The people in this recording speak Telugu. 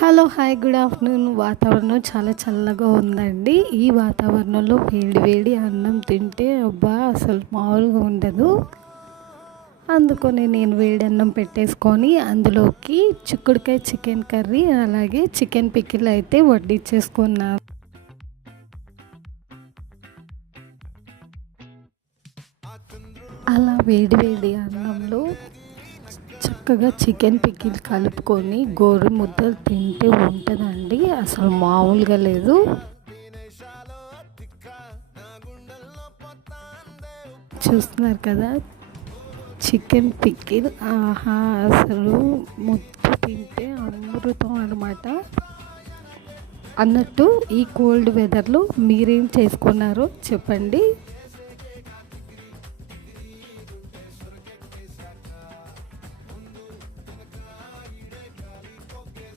Hello hi good afternoon. వాతావరణం చాలా చల్లగా ఉందండి. ఈ వాతావరణంలో వేడి వేడి అన్నం తింటే అబ్బా అసలు మామూలుగా ఉండదు. అందుకని నేను వేడి అన్నం పెట్టేసుకొని అందులోకి చిక్కుడుకాయ చికెన్ కర్రీ అలాగే చికెన్ పికిల్ అయితే వడ్డించేసుకున్నాను. అలా వేడి వేడి అన్నంలో చక్కగా చికెన్ పికిల్ కలుపుకొని గోరు ముద్దలు తింటే ఉంటుందండి, అసలు మామూలుగా లేదు. చూస్తున్నారు కదా చికెన్ పికిల్, ఆహా అసలు ముద్ద తింటే అమృతం అనమాట. అన్నట్టు ఈ కోల్డ్ వెదర్లో మీరేం చేసుకున్నారో చెప్పండి.